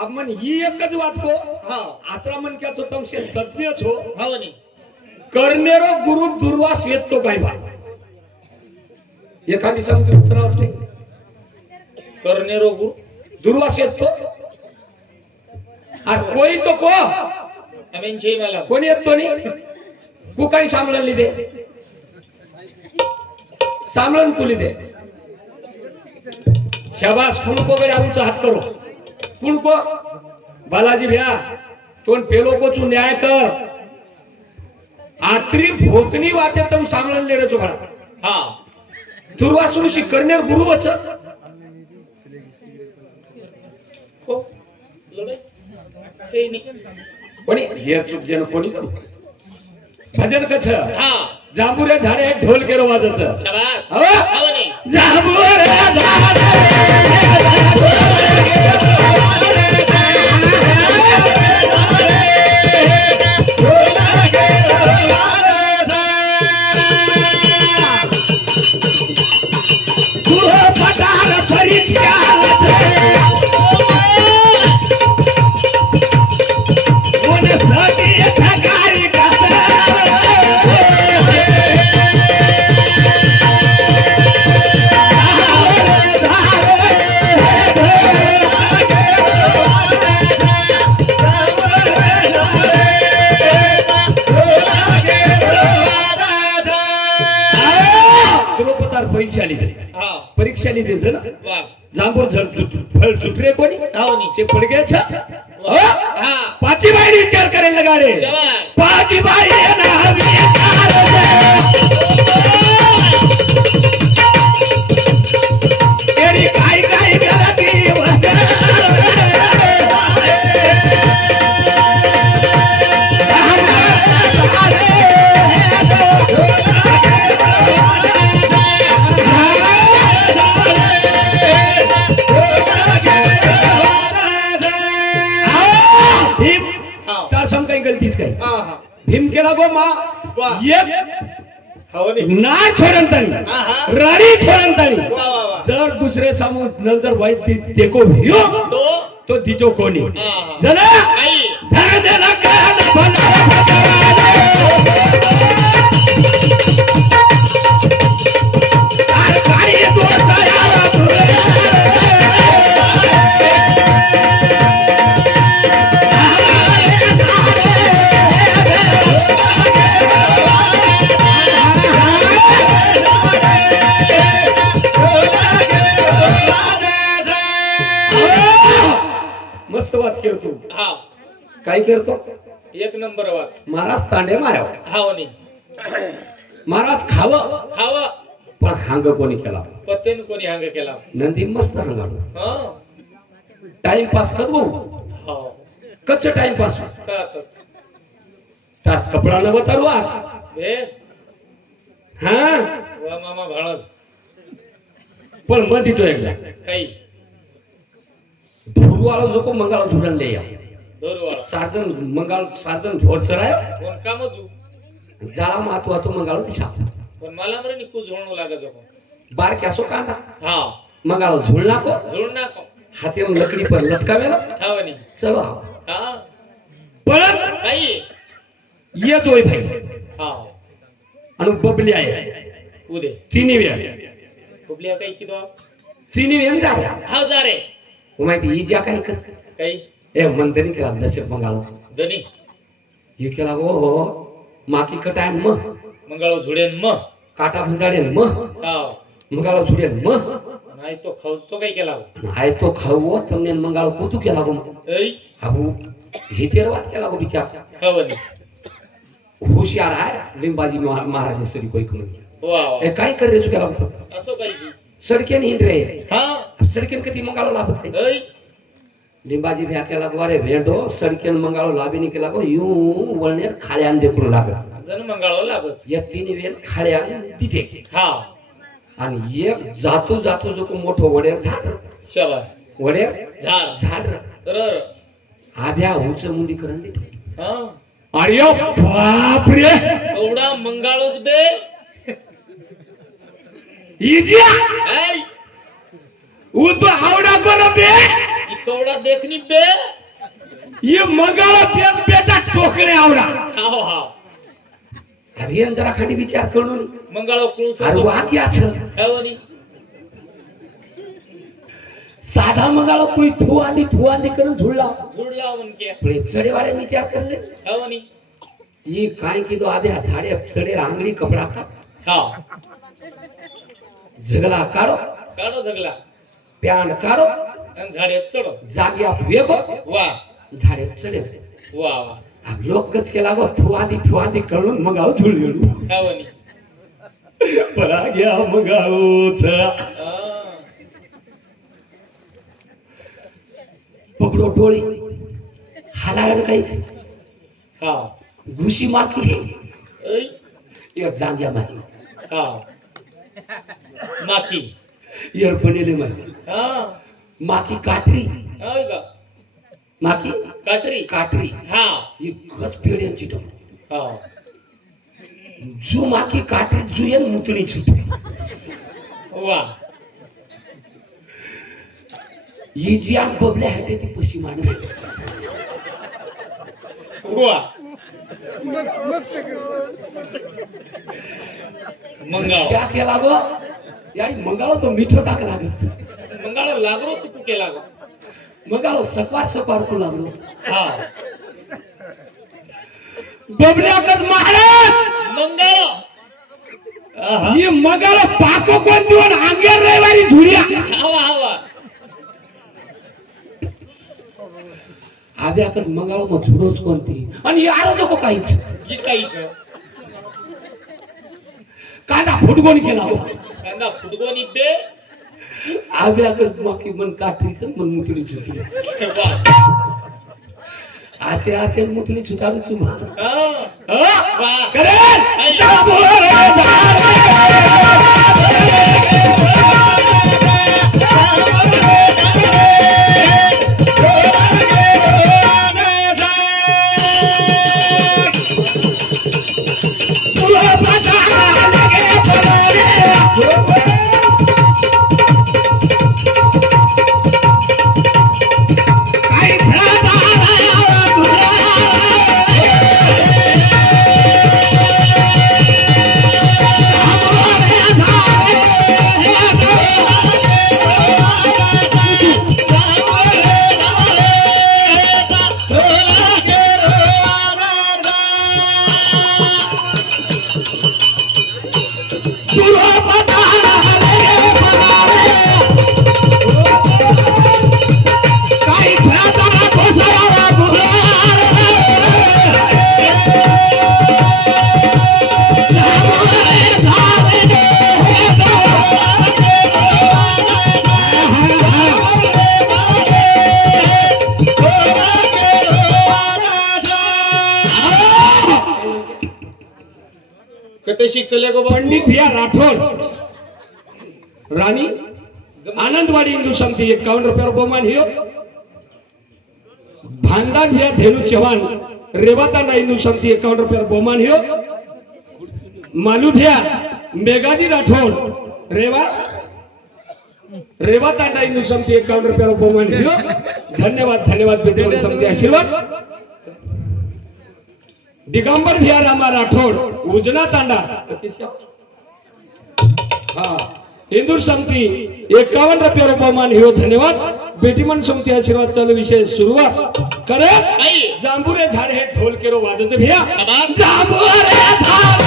आपण ही एकच वाचतो आत्रा मनक्याचो तंशे तज्ञ छो हवनी करनेरो गुरु दुर्वास येतो काय बा एखादी समजून उत्तर असते करनेरो गुरु दुर्वास येतो और कोई तो को अमीन जी मला कोणी येतो नाही को काही सांभाळली दे सांभाळून तुली दे शाबाश कुणको गए आऊचा हात करो कुणको बालाजी भैया तोन पेलो को तू न्याय कर आत्री भोकनी वाटे तुम सांभाळून ले रे तो बड़ा हां दुर्वासुशी करनेर गुरु वच को लढाई काही नाही कोणी हे चूक जन कोणी भजन कछ हां जांबुरे झाडे ढोल केरो वाजत शाबाश हवनी जांबुरे झाडे परीक्षा ली दे ना जांबूर फल सुटरे कोणी से पड़ गए छा पाची बाई विचार करे लगा रे पाची बाई ना विचार तेरी काई काई गलती भीम केला गो मा ना छोडंतानी राडी छोडंतानी जर दुसरे समोर नंतर वाईट देखो भियो तो दितो कोणी जरा धर देला काय करतो एक नंबर वाट महाराज तांडे माया हावनी महाराज खाव खाव पण हांग कोणी केला पत्तेन कोणी हांग केला नंदी मस्त हांगाडो हां टाइम पास करबो हां कच्च टाइम पास ता कपडा न बतरवा बे हां वा मामा भाळल पण मधी तो एकदा काही धुरवाला जो मंगाला धुडन ले या धुरवाला साधन मंगाल साधन झोड चराय कोण कामजू जाला महत्वाचं मंगाला दिशा पण मला मरे निकू झोळणू लागा जको बार कॅसो कांदा हां मंगाला झुळना को झुळना को हाते में लकड़ी पर लटकावे ना हावनी चलो हां पण काही ये दोय भाई हां अनु बबली आहे उदे तिन्ही वे बबली काही की दो तिन्ही वे जा हां जा रे माहिती ही ज्या काही काही ए मंतरी केला जसे मंगाला दनी हे केला हो माकी कटाय म मंगाळो झुडेन म काटा भुंजाडेन म हां मंगाळो झुडेन म नाही तो खाऊच तो काही केला हाय तो खाऊ તમને મંગાળો કોતું કેલા ગો એય આબુ હિતેર વાત કેલા ગો બિચાર હવની હોશિયાર આય લીંબાજી મહારાજ સરી કોઈ કમ વાહ એ કાઈ કરે છે કેલા ગો असो काही સડકે ની રે हां સડકે કતી મંગાળો લાભ થાય એય લીંબાજી ભ્યા કેલા ગોરે વેડો સડકે મંગાળો લાભી ની કેલા ગો યુ વળને ખાળ્યાન દેપુર લાગે जन मंगाळो लागच या तिन्ही वेळ खाळ्यान तिथे हां आणि एक जातो जातो जो मोठो वड्या झाड शाबास वड्या झाड झाड रर आभ्या उंच मुंडी करून दे हां अरे बाप रे एवढा मंगाळोच बे इजिया ऐ उद आवडा कोण बे इको कवड़ा देखनी बे ये मंगाला बेटा टोकरे आवडा हाव हाव अरे जरा खाली विचार करून मंगाळो कुळूस अरे वा क्या छ हावनी साधा मंगाळो कोई थुआंदी करून झुळला जुडलावन के पण चढे वाले विचार करले हावनी ये काय की तो आधे झाडे चढे आंगली कपडा का हाव झगला काढो काढो जगला प्यान काढो आणि झाडे चढो जाग्या वेगो वा झाडे चढे वा वा अब लोक गच केला गो थुआंदी करून मंगाव झुळली हावनी परा गया मंगाव पकडो डोळी हालायला काही हा घुशी मारली ऐ एक जाग्या मारली हा माकी यर बनेले मारली हा माकी काटरी हाय का माकी काटरी हा ये गच पेड्यांची टोम हा जो माकी काटरी जुयन मुतणी छुटे वा ये जी आम बबले आहे ती पशी मांडली वा मंगाव क्या केला गो याई मंगाव तो मिठो टाक लागत मंगाळ लागलो चुकू केला गो मंगाव सपार को लागलो हा बबल्याकच महाराज मंगाळ ये मंगाव पाको कोण देऊन अंगेर रविवारी झुरिया हवा हवा आधी आता मंगाव मग झुरोच कोणती आणि यार नको काहीच ही काहीच कांदा फुटगोन केला कांदा फुटगोनी बे आधी आता माकी मन काठीच मन मुतली छुटली वा आचे मुतली छुटावी सुमा वा करे पंडित भैया राठौर रानी आनंदवाड़ी हिंदू समिति 51 रुपये बहुमान हियो भांडान भैया धेनु चौहान रेवातांडा हिंदू समिति 51 रुपये बहुमान हियो मालू भैया मेघाजी राठौर रेवातांडा हिंदू समिति 51 रुपये बहुमान हियो धन्यवाद बेटे समिति आशीर्वाद दिगंबर भैया रामा राठौर उजना तांडा हाँ हिंदू समिति 51 रुपये बहुमान हियो धन्यवाद बेटी मन समिति आशीर्वाद चालू विषय सुरुवात करे जांबुरे झाड हे ढोल केरो वाजते भैया जांबुरे झाड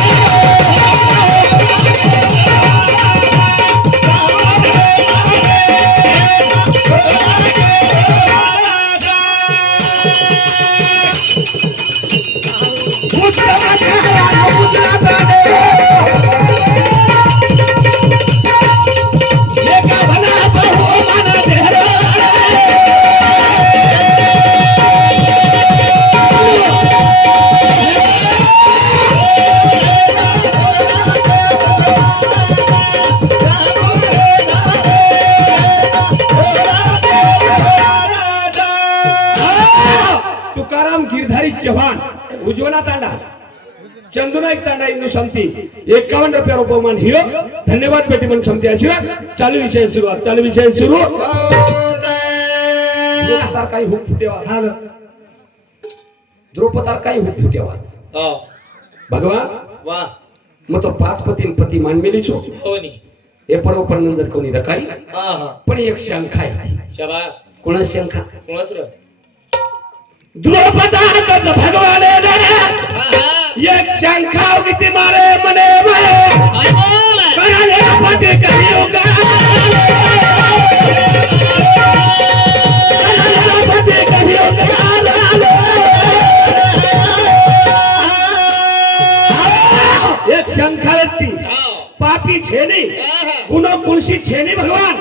तुकाराम गिरधारी चौहान उज्ज्वला तांडा चंदुनाईक तांडा हिंदू समिति 51 रुपये बहुमान हिरो धन्यवाद बेटी मन समिति आशीर्वाद चालू विषय सुरुवात चालू विषय सुरू द्रौपदार काही हुक फुटेवा हाल द्रौपदार काही हुक फुटेवा भगवान वा मग तो 5 पती मानमेली छो कोणी हे पर्व पण कोणी रकाई पण एक शंका आहे शाबास कोणा शंका कोणाच रे द्रौपदा कद भगवान एक शंका किती मारे मने कणाले पती कहियो का पती कहियो एक शंका व्यक्ती पापी छे नहीं गुनो कुणशी छे नहीं भगवान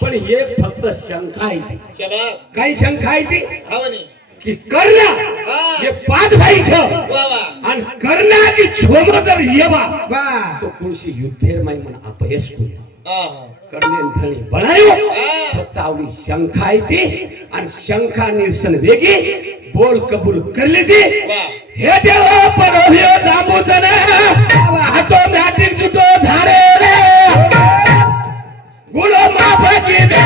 पण ये फक्त शंका आहे शाबास काही शंका आहे ती हावनी की कर्ण हे 5 भाई छ वा वा आणि कर्णाची छोम जर येवा वा तो कुणशी युद्धेर माई मन अपयश कोया कर्णेन धणी बनायो हाँ। फक्त आवडी शंका आहे ती आणि शंका निरसन वेगी बोल कबूल करली ती वा हे देव परोहियो दामोदर हातो मॅटिक जुटो धारे रे गुलो माफकी दे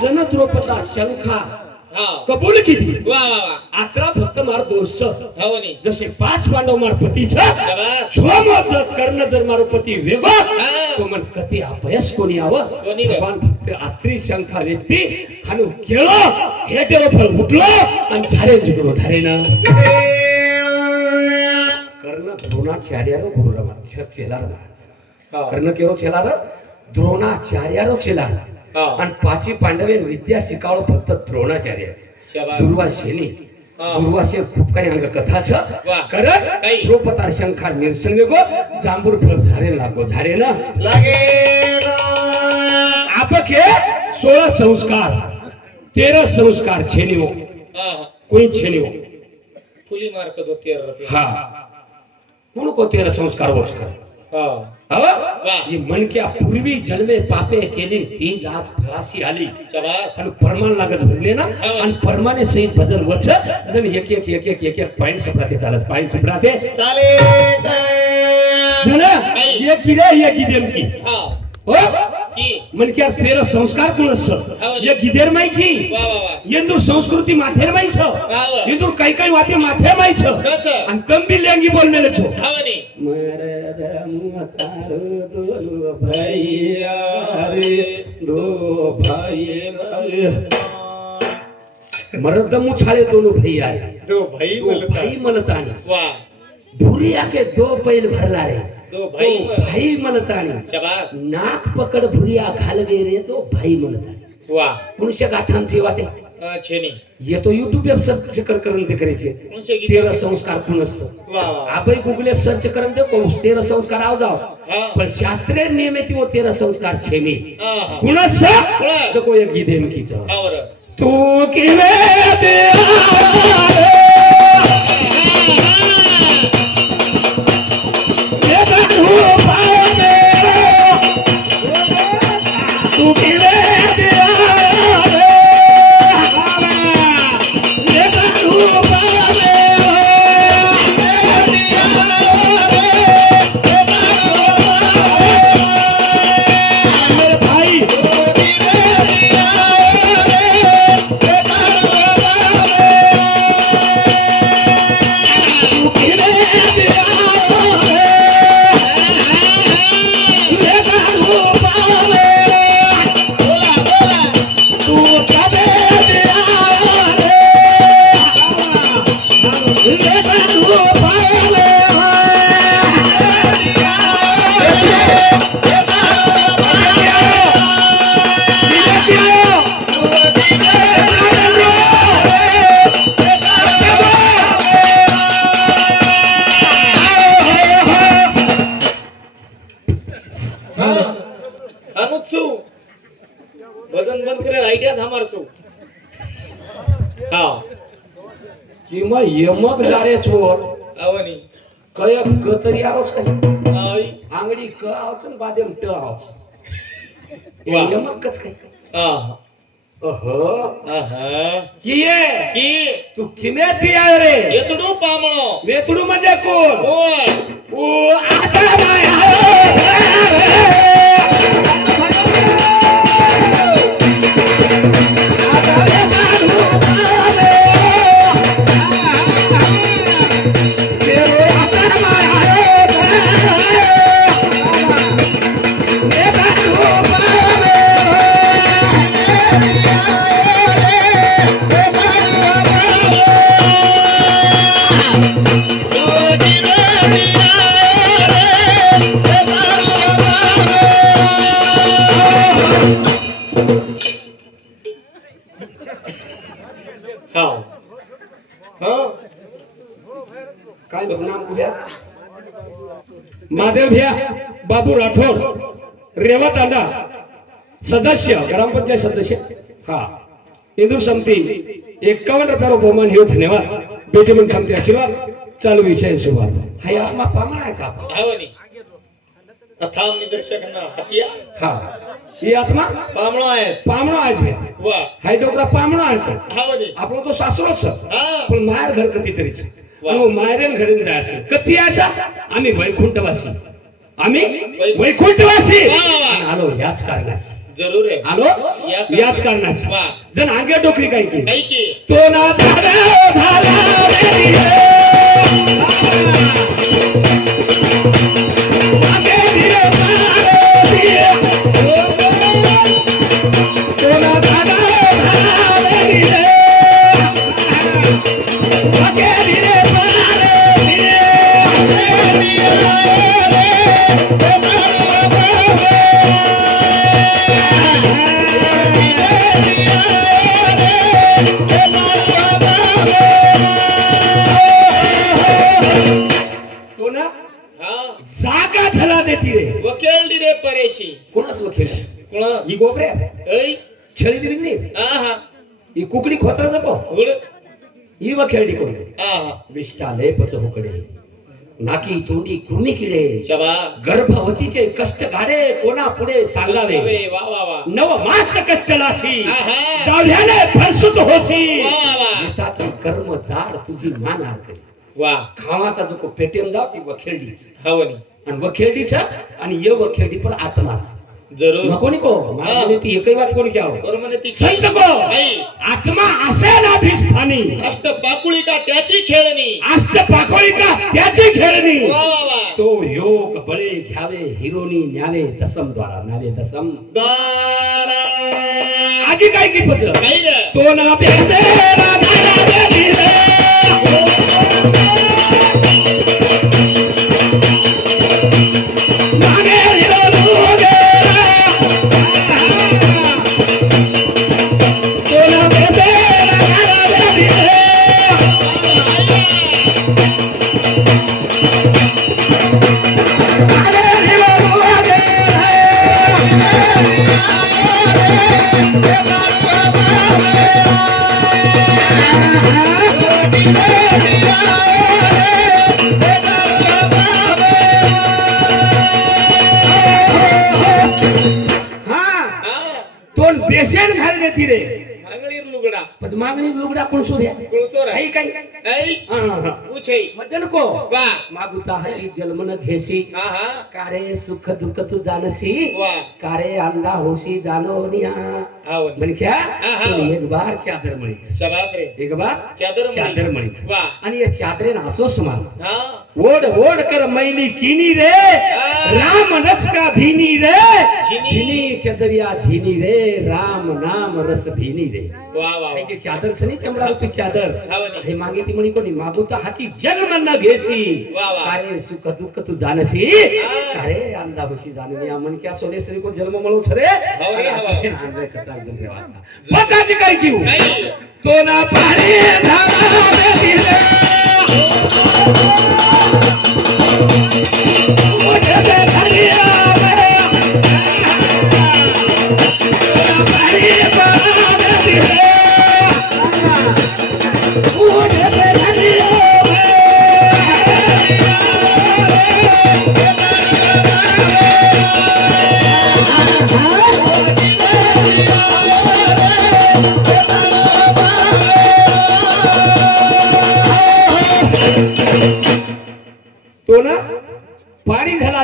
जन द्रौपदा शंका कबूल केली वा वा वा आत्रा फक्त मार दोष हावनी जसे 5 पांडव मार पती छ सोमच कर्ण जर मारो पती वेगो तो मन कधी अपयश कोणी आव कोणी रे? भगवान फक्त आत्री शंका व्यक्ती हानु केलो हे देव फळ उठलो आणि झारे जुगलो झारे ना कर्ण द्रोणाचार्यारो गुरुरामा छेला कर्ण केरो छेला द्रोणाचार्यारो छेला आणि 5 पांडवे विद्या शिकावलं फक्त द्रोणाचार्य शाबास दुर्वासेनी दुर्वासे खूप काही अंग कथा छ वा. करत काही. द्रौपदा शंका निरसन गो जांबूर फळ झारे लागो झारे ना लागे आपके 16 संस्कार 13 संस्कार छेनियो कोई छेनियो फुली मार्क दो 13 रुपये हाँ कौन को 13 संस्कार वो ये मन क्या पूर्वी जन्मे पापे केली 3 जात फरासी आली शाबास आणि परमान लागत भरले ना आणि परमाने सहित भजन वच जण एक पॉइंट सपराते चालत पॉइंट सपराते चाले जण ये किरे ये गिदेम की हां हो की मन क्या 13 संस्कार कुणस ये गिदेर माई की वा वा वा येंदूर संस्कृती माथेर माई छ येंदूर काही वाते माथे माई छ आणि कंबी लेंगी बोलमेले छो हावनी मेरे मतार दो भैया रे दो भाई मरद मुछाले दोनों भैया रे दो भाई दो भाई मनतानी वाह भूरिया के 2 पैल भरला रे दो भाई भाई मनतानी शाबास नाक पकड़ भूरिया घालवे रे तो भाई मनतानी वाह मनुष्य गाथान से वाते छेनी ये तो यूट्यूब पे सर्च करन ते करे छे उनसे 13 संस्कार कुणस वाह वाह आप गूगल पे सर्च करन दे को 13 संस्कार आओ जाओ हां पण शास्त्रीय नियम है वो 13 संस्कार छे नहीं हां कुणस कुणस? तो कोई गीधेम की जा और तू किवे दे ये तू पावे तू किवे दे ये तू पावे मेरे भाई भजन बंद करे आइडिया हमार छू हां किंवा यमक जारे छोर आवनी कय गतरी आवस काय आई आंगडी क आवस न बादेम ट आवस वाह. यमक कस काय हां ओहो आहा किये की तू किमे थी आयो रे येतडू पामळो वेतुडू म्हणजे कोण होय ओ आता बाय काय नाम उभ्या महादेव भैया बाबू राठोड रेवा तांडा सदस्य ग्रामपंचायत सदस्य हा हिंदू समिती 51 रुपये बहुमान हे धन्यवाद बेटी मन समिती आशीर्वाद चालू विषय सुरुवात हाय आत्मा पामण आहे का आवनी अथाम निदर्शकांना हत्या हा ही आत्मा पामळो आहे आहे वा हाय डोकरा पामण आहे आवनी आपण तो सासरोच हा पण मायर घर कधी तरीच मायरेन घरी जायचं कधी यायचा आम्ही वैकुंठवासी आणि आलो याच कारणास जरूर आहे आलो याच कारणास वा जण आगे डोकरी काय की काही की तो ना जागा धला देती रे वकील रे परेशी कोणाच वकील कोण ही गोपरे ऐ छळी दिली नाही आहा ही कुकडी खोतर नको गुड ही वखेळडी कोण आहा विष्टाले पच हुकडे नाकी तोंडी कृमी किडे शाबास गर्भवतीचे कष्ट गाडे कोणा पुढे सांगावे वा वा वा नव मास कष्टलासी आहा दाढ्याने फरसुत होसी वा वा येताची कर्म जाड तुझी माना करी वा खावाचा जो पेटेम जाव ती वखेळडी हवनी आणि वखेळडीचा आणि ये वखेळडी पण आत्माच जरूर नको निको मला ती एकही वाच कोणी घ्यावं बरोबर म्हणे ती संत को आत्मा असेल अभिष्ठानी अष्ट पाकुळी का त्याची खेळणी अष्ट पाकोळी का त्याची खेळणी वा वा वा तो योग बळे घ्यावे हिरोनी न्यावे दसम द्वारा न्यावे दसम दारा आधी काय की पच काही रे तो ना भेटे राधा देवी रे मागे हिरो लोगे तो ना भेटे राधा देवी रे तोंड बेसेन घाल देती रे मागणी लुगडा पण मागणी लुगडा कोण सोड्या कुळसोर काही काही ऐ उछई मजन को वा मागुता हरी जन्मन घेसी आहा कारे सुख दुःख तू जानसी वा कारे अंधा होशी जानोनिया आवनी म्हणक्या आहा. तू एक बार चादर मळी शाबास रे एक बार चादर मळी वा आणि या चादरेन असो सुमार हा ओढ ओढ कर मैली किनी रे राम रस का भीनी रे झिनी चदरिया झिनी रे राम नाम रस भीनी रे वा वा काही चादर छनी चमड़ा होती चादर आवनी हे मागे ती म्हणी कोणी मागुता हाती जन्म न घेसी वा वा कारे सुख दुःख तू जानसी कारे अंधा होशी जाननी मन क्या सोनेश्वरी को जन्म मळो छरे हवनी हवनी आंध्र कथा एकदम रेवाता बताची काय किऊ काही तो ना पारे धारा रे दिले मुझे से धरिया रे पारे बारा दिले मुझे से धरिया रे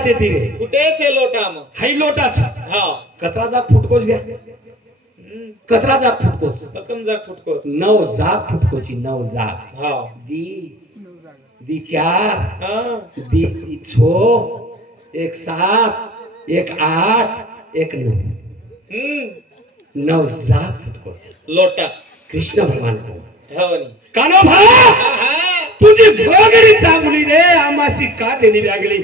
देती रे कुठे ते लोटा मग हाई लोटाच हा कचरा जाग फुटकोच घ्या कचरा जाग फुटकोच रक्कम जा फुटकोस 9 जाग फुटकोची 9 जाग हा दी 4 हा दी 6 एक 7 एक 8 एक 9 9 जाग फुटकोच लोटा कृष्ण भगवान को हवनी कानो भा तुझी भोगरी चांगली रे आमाची का देणी लागली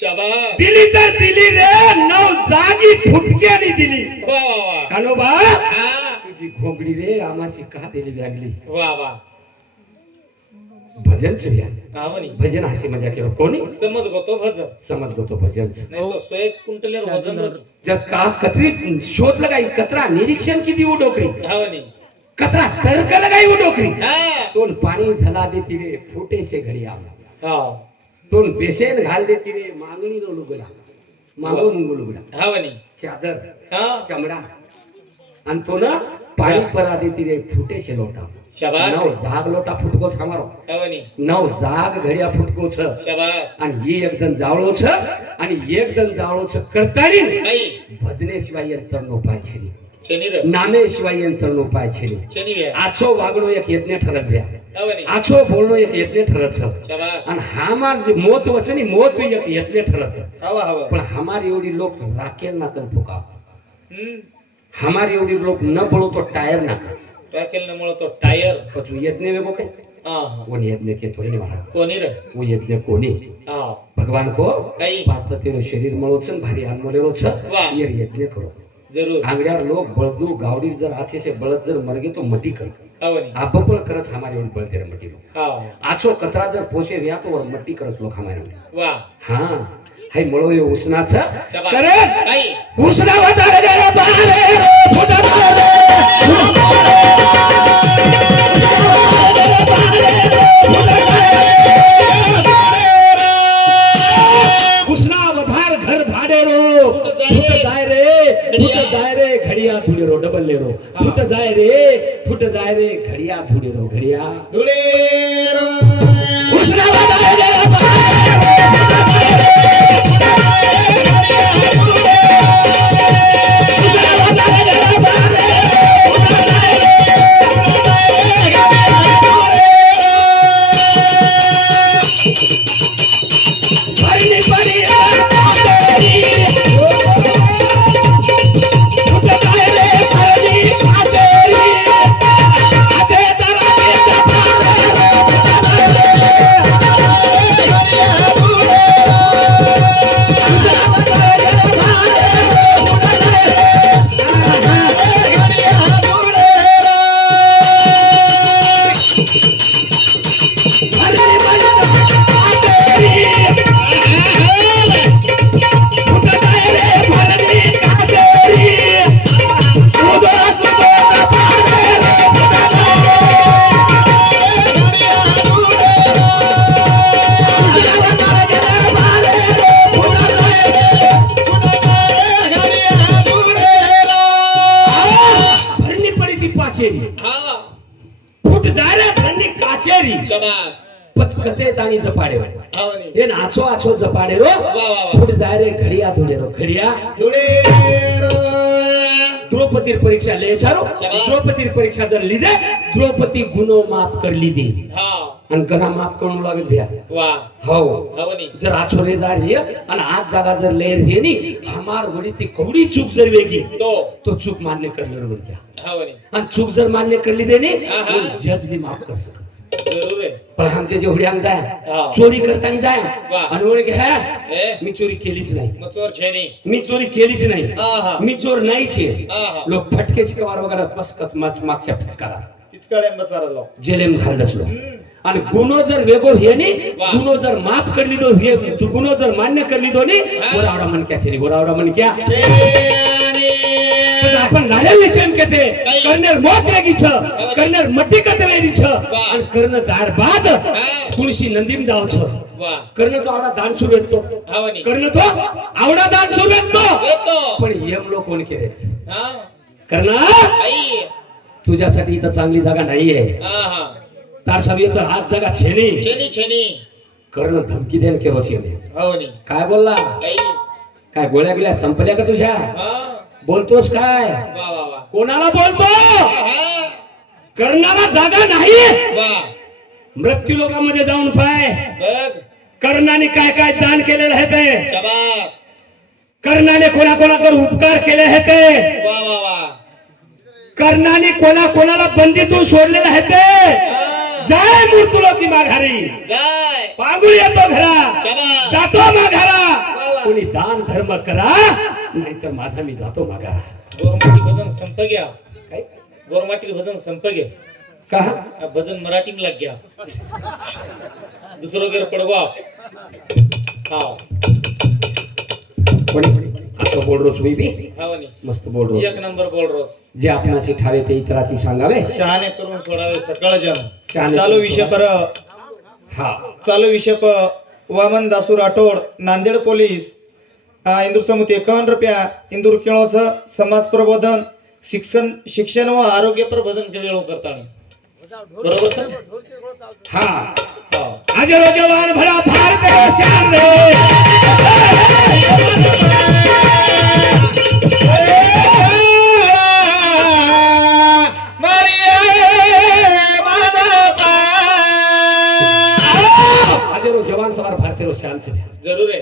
शाबास दिली तर दिली रे 9 जागी फुटक्यानी दिली वा वा वा कानो भा हा तुझी भोगरी रे आमाची का देणी लागली वा वा भजन चुया हवनी भजन हसी मजा केलो कोणी समज गोतो भजन समझ गो तो भजन नाही तो 100 क्विंटल वजन जब का कतरी शोध लगाई कतरा निरीक्षण की दी वो डोकरी हवनी कतरा तर्क लगाई वो डोकरी हा तोन पाणी झला देती रे फुटे से घड़ी आम हा तोन बेसेन घाल देती रे मागणी रो लुगडा मागो मुंगो लुगडा हवनी चादर हा चमड़ा आणि तो ना पाणी परा देती रे फुटे से लोटा शाबास 9 जाग लोटा फुटको हमारो हवनी 9 जाग घडिया फुटको छ शाबास आणि ही एकदम जावळो छ आणि एकदम जावळो छ करतानी नाही भजने शिवाय यंत्रनो पाय छेली शनी रे नामे शिवाय यंत्रनो पाय छेली शनी रे आछो वागणो एक यज्ञ ठरत द्या हवनी आछो बोलणो एक यज्ञ ठरत छ शाबास आणि हामार जे मोत वचनी मोत एक यज्ञ ठरत छ हवा हवा पण हमार एवढी लोक राखेल ना तर फुका हमार एवढी लोक न बोलो तो टायर ना राखेल न मुळे तो टायर पचू यज्ञ में बोके हा वो यज्ञ के थोड़ी नहीं महाराज कोणी रे वो यज्ञ कोनी हा भगवान को काही पास्ता तेरो शरीर मळो छ भारी अनमोलेरो छ वाह. ये यज्ञ करो जरूर आंगड्यावर लोक बळदू गावडी जर आछे से बळद जर मर गए तो मटी कर हवनी आप पण करत हमारे ओर बळते रे मटी लोग हा आछो कतरा जर पोसे व्या तो और मट्टी करत लोग हमारे वा हां हाय मळो ये उसना छ शाबास. करे काही उसना वतारे रे बारे फुटरे उसना वधार घर भाडे रो फुट जाय रे घडिया धुडे रो डबल ले रो फुट जाय रे घडिया धुडे रो घडिया धुळे उसना वधार रे जपाडे हे आछो आछो जपाडे रो फुट जाय रे घडिया धुडे रो घडिया द्रौपदी परीक्षा ले छारो द्रौपदी परीक्षा जर लीधे द्रौपदी गुनो माफ कर लीधी आणि गणा माफ करून लागत भ्या हो जर आछो रेदार हे आणि आज जागा जर लेर हे नी हमार गोडी ती कवडी चूक जर वेगी तो चूक मान्य करले रो त्या आणि चूक जर मान्य करली देनी जज भी माफ कर सकत जरूर आहे पण आमचे जे हुड्यांग जाय चोरी करताना जाय आणि ओळख है मी चोरी केलीच नाही मग चोर छेनी मी चोरी केलीच नाही मी चोर नाहीच लोक फटकेच कवार वगैरे बसकत मागच्या फटकारा इतकडे बसारलो जेलेम घालदस लो आणि गुनो जर वेगो हे नी गुनो जर माफ करली दो हे गुनो जर मान्य करली दो नी गोरावडा मन क्या छेनी गोरावडा मन क्या आपण नाळे विषय कहते कर्नल मौत रेगी छ कर्नल मट्टी कतवेरी छ आणि कर्ण जार बाद तुळशी नंदीम जाव छ कर्ण तो आवडा दान सुरू येतो कर्ण तो आवडा दान सुरू येतो पण यम लोक कोण केले कर्ण तुझ्यासाठी इथं चांगली जागा नाहीये तार सभी तर हात जागा छेनी कर्ण धमकी देन केलो तिने. हो नी. काय बोलला? काही. काय गोळ्या गिळ्या संपल्या का तुझ्या? बोलतोस काय? वा वा वा. कोणाला बोलतो? हा. कर्णाला जागा नाही. वा. मृत्यू लोकांमध्ये जाऊन पाय. बघ. कर्णाने काय काय दान केलेलं आहे ते. शाबास. कर्णाने कोणाकोणाकडे उपकार केले आहे ते. वा वा वा. कर्णाने कोणाकोणाला बंदीतून सोडलेलं आहे ते. जय मूर्तुलोकी माघारी. जय. पांगुळ येतो घरा. शाबास. जातो माघारा. कोणी दान धर्म करा नाहीतर माझा मी जातो माघारा. गोरमाटी भजन संप गया. काय? गोरमाटी भजन संप गया. का? भजन मराठी में लग गया. दूसरों के पड़वा. हाँ. आता बोल रोज मी बी हाँ नी. मस्त बोल रोज. एक नंबर बोल रोज. जे आपणाची ठावे ते इतराची सांगावे. शहाणे करून सोडावे सकळ जन. शहाणे चालू विषय पर. हा. चालू विषय पर वामन दासू राठोड नांदेड पोलीस इंदूर समिती 51 रुपया इंदूर केळोचं समाज प्रबोधन शिक्षण व आरोग्य प्रबोधन केलेलं करताना बरोबर सर. हा. हजारो जवान भरा भारत शान रे. हजारो जवान सवार भारतीय शान से जरूर है.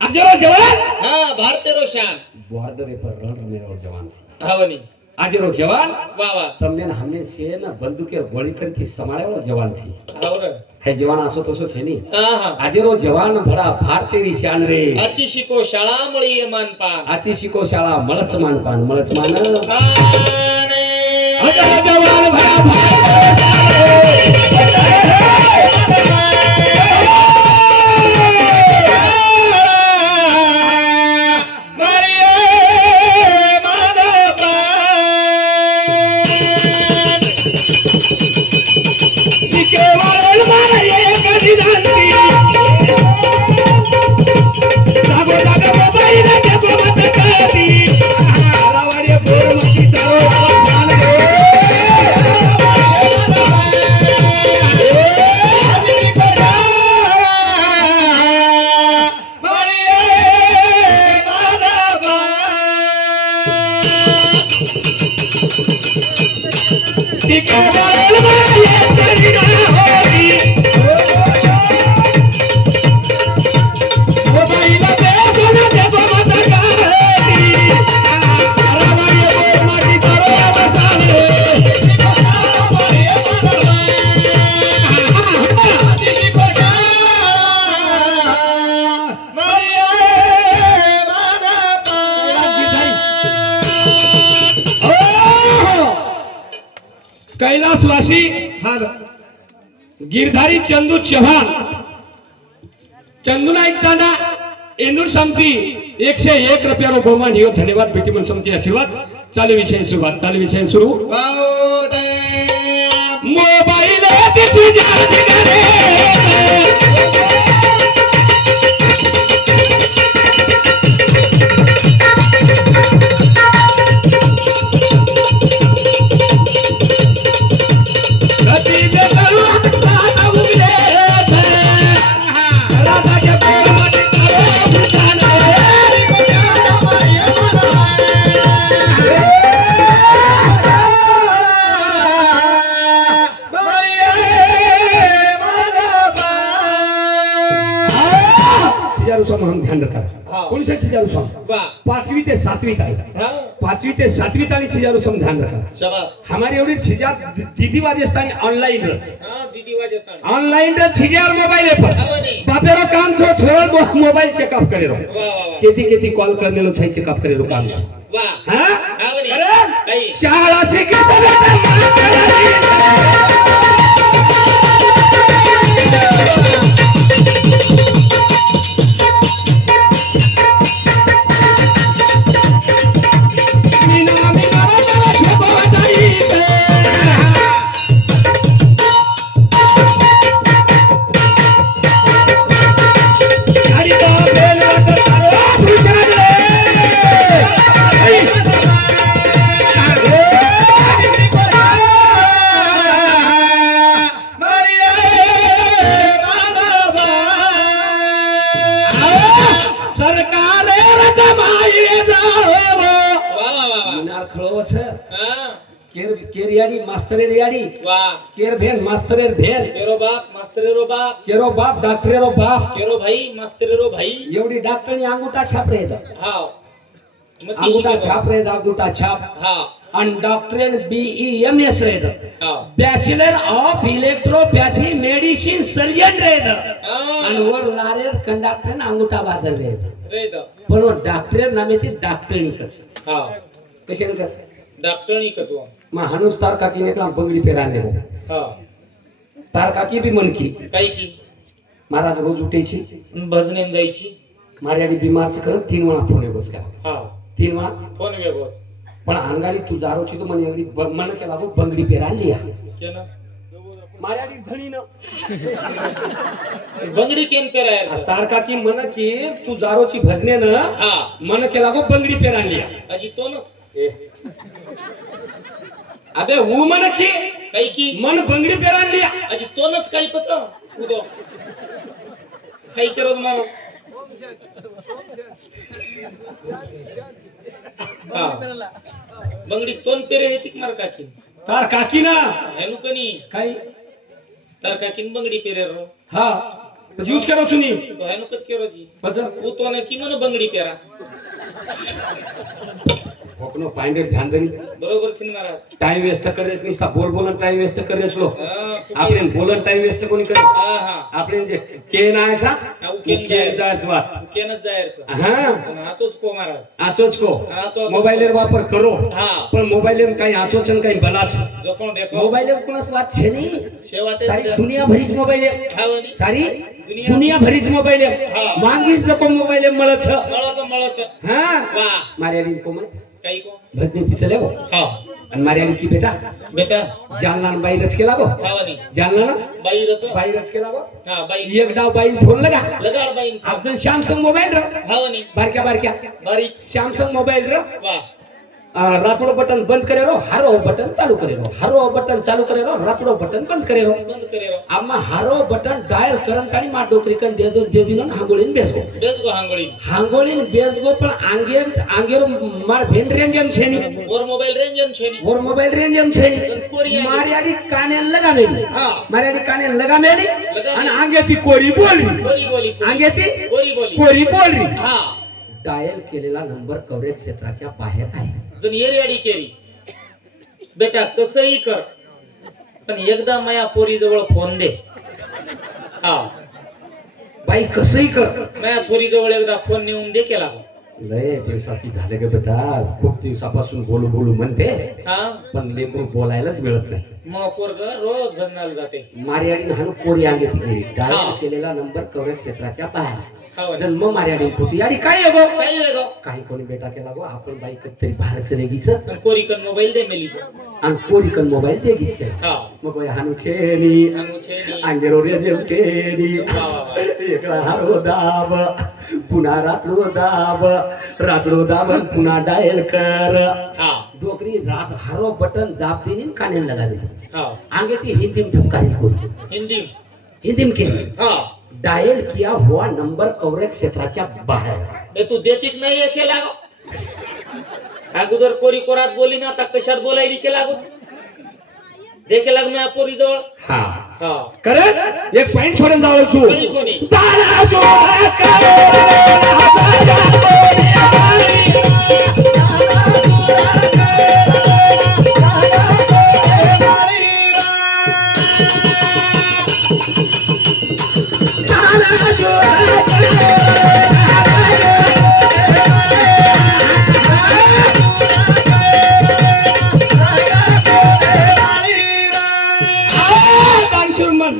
हजारो जवान. हाँ भारतीय रो शान. बॉर्डर पर रण मेरा जवान. हाँ नी. हजारो जवान. वाह वाह. તમને હમે છે ને બંદૂકે ગોળી કરતી સમાળેલો જવાન છે. આવરે. હે જવાન આસો તો છે ની. હા હા. આજરો જવાન ભડા ભારતીય શાન રે. આચી શીખો શાળા મળી એ માનપાન. આચી શીખો શાળા મળચ માનપાન મળચ માન. આને. હજારો જવાન ભડા ભારતીય कैलासवासी गिरधारी चंदू चव्हाण चंदू ऐकताना इंदूर समिती 101 रुपया बहुमान हे धन्यवाद. बेटी मन समिती आशीर्वाद. चालू विषय सुरुवात. चालू विषय सुरू. मोबाईल हम ध्यान रखा. कौन सा छिजारू सॉन्ग? 5वी ते 7वीत आहे. 5वी ते 7वीत आणि छिजारू सॉन्ग ध्यान रखा. शाबास. हमारी एवढी छिजार दीदी वाजस्तानी ऑनलाइन रस. हां दीदी वाजस्तानी ऑनलाइन रस छिजार मोबाइल पर. बापेरो काम छोड़ मोबाइल चेकअप करे रो. वाह वाह. केती कॉल करने लो छै चेकअप करे रो काम. वाह. हां अरे शाळा शिकत सरकार रजमाई जाओ वा वा वा मिनार खळो छ हा केर केरियाडी मास्टरेर याडी वा केर भेन मास्टरेर भेन केरो बाप मास्तरेरो बाप केरो बाप डॉक्टरेरो बाप केरो भाई मास्तरेरो भाई एवढी डॉक्टरनी अंगुठा छाप रे हा अंगुठा छाप रे अंगुठा छाप हा आणि डॉक्टरेन BEMS रे हा bachelor of electropathy medicine surgeon रे आणि वर लारेर कंडक्टर अंगुठा बादल रे रे पण डॉक्टर नामे ती डॉक्टरनी कस हा कशाने कस डॉक्टरनी कसो मग हनुस तार काकी ने काम बंगडी पेराने हा तार काकी बी मनकी काही की महाराज रोज उठायची भजनेन जायची मार्याडी बीमारचं करत 3 वेळा फोन बस का हा 3 वेळा कोण वेगळं पण अंगाडी तू दारोची तो मन एवढी मन केला गो बंगडी पेराली केना मार्याडी धणीनं बंगडी केन पेरायर तार काकी मन की तू दारोची भजनेनं हा मन केला गो बंगडी पेराली अजी तो न अबे वो मन की काही की मन बंगडी पेराली अजी तोनच काही पत उदो काही करो मारो हा बंगडी तोन पेरे हेतिक मार काकी तार काकी ना हेनु कनी काही तार काकीन बंगडी पेरे रो हा यूज करो सुनी तो हेनु कत केरो जी बदल वो तो ने की मन बंगडी पेरा अपनो पाइंडर ध्यान देनी बरोबर छिन महाराज टाइम वेस्ट करेस निस्ता बोल बोलन टाइम वेस्ट करेस लो हा आपले बोलन टाइम वेस्ट कोणी करे हा आपले जे केन आयचा हा, केन जायच वा केनच जायरचं हा पण हातोच को महाराज आचोच को आचोच. मोबाइलेर वापर करो हा पण मोबाइलेर काही आचोच आणि काही बलाच जो कोण देखो मोबाइलेर कोणास वात छे नी शेवाते सारी दुनिया भरीच मोबाइल हावनी सारी दुनिया भरीच मोबाइल हा. मांगीच नको मोबाइल मळच मळच हा वा मार्यादी को मैं काही को भजनी चले हो हा आणि मार्यादी की बेटा बेटा जालना बाईरच केला गो हावनी जालना ना बाई रच बाईरच केला गो हा बाई एक डाव बाई फोन लगा लगाड बाई आपजन सॅमसंग मोबाईल र हावनी बारक्या बारक्या बारीक सॅमसंग मोबाईल र वा रातड़ो बटन बंद करे रो हारो बटन चालू करे रो हारो बटन चालू करे रो रातड़ो बटन बंद करे रो बंद करे रो आम्हा हारो बटन डायल करन कानी मा डोकरी कन देजो दे दिनो हांगोळीन बेसगो बेस गो हांगोळी हांगोळीन बेसगो पण आंगेर मार भेन रेंजम छेनी और मोबाइल रेंजम छेनी और मोबाइल रेंजम छेनी मारियाडी काने लगा मेली हा मारियाडी काने लगा मेली आणि आंगे ती कोरी बोली बोली बोली आंगे ती बोली बोली कोरी बोली हा डायल केलेला नंबर कव्हरेज क्षेत्राच्या बाहेर आहे दुनियेरी अडी केली बेटा कसंही कर पण एकदा माया पोरी जवळ फोन दे हा बाई कसंही कर माया पोरी जवळ एकदा फोन नेऊन दे केला लय दिवसाची झाले ग बेटा खूप दिवसापासून बोलू बोलू म्हणते हा पण लेकरू बोलायलाच मिळत नाही मग पोरग रोज धरणाला जाते मार्याडीन हाणू पोरी आली डायल हा. केलेला नंबर कव्हरेज क्षेत्राच्या बाहेर हा जन्म मार्याडीन होती आणि काय आहे गो काही वेगळं काही कोणी बेटा केला गो आपण बाई कधीतरी भारत रेगीच पोरी कन मोबाईल दे मेली आणि पोरी कन मोबाईल ते गीच केला हा मग बाई हाणू छेनी आणू छेनी अंगेरो रेजेम छेनी वा, वा, वा. एकला हारो दाब पुन्हा रातडो दाब आणि पुन्हा डायल कर हा डोकरी रात हारो बटन दाब देनी काने लगा दे हा आगे की हिंदी ठपकारी को हिंदी के हा डायल किया हुआ नंबर कव्हरेज क्षेत्राच्या बाहेर ए तू देतीक नाही केला गो अगोदर कोरी कोरात बोली ना आता कशात बोलायली केला गो दे केला मी पोरी जवळ हा हा करत एक पॉइंट सोडून जाऊ तू कोणी कोणी तारा सोहळा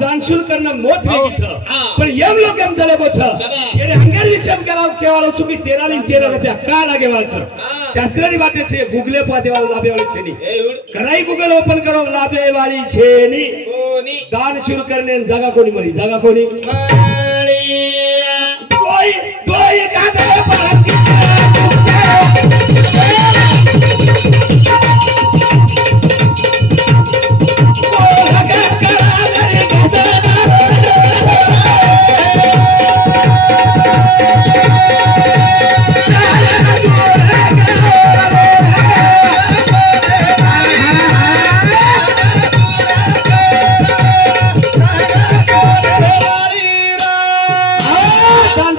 दानशूल करणं मोठ वेगळी छ पण एम लोग एम चले बोछ ये हंगर विषय केवालो चुकी 13 ની 13 રૂપિયા કા લાગે વાળ छ શાસ્ત્રની વાતે છે ગૂગલે પાતે વાળો લાભે વાળી છે ની કરાઈ ગૂગલ ઓપન કરો લાભે વાળી છે ની कोणी दानशूल करणे जागा कोणी मरी जागा कोणी दोय गादे पाची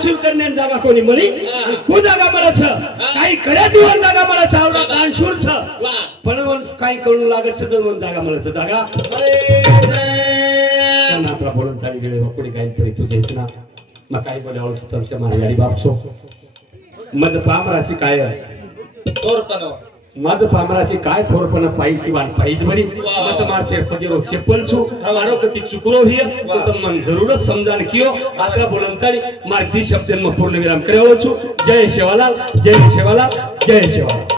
दानशूर करण्यान जागा कोणी मळी आणि को जागा मला छ काही करे दिवस जागा मला चावला दानशूर छ पण काही कळू लागत छ जर जागा मला छ जागा त्यांना आपला बोलून तारी गेले कोणी काही तरी तुझे इतना मग काही बोलावं तुमच्या मारल्यारी बापसो मध पामराशी काय मध पामराशी काय थोरपण पाहिजे वाट पाहिजे बरी मत मारशे पदेरो चेपल छु मारो कती चुकरो हिय तो मन जरूरत समजान कियो आत्रा बोलंतारी मार्गी शब्दन में पूर्ण विराम करे हो छु जय शेवालाल जय शेवालाल जय शेवालाल।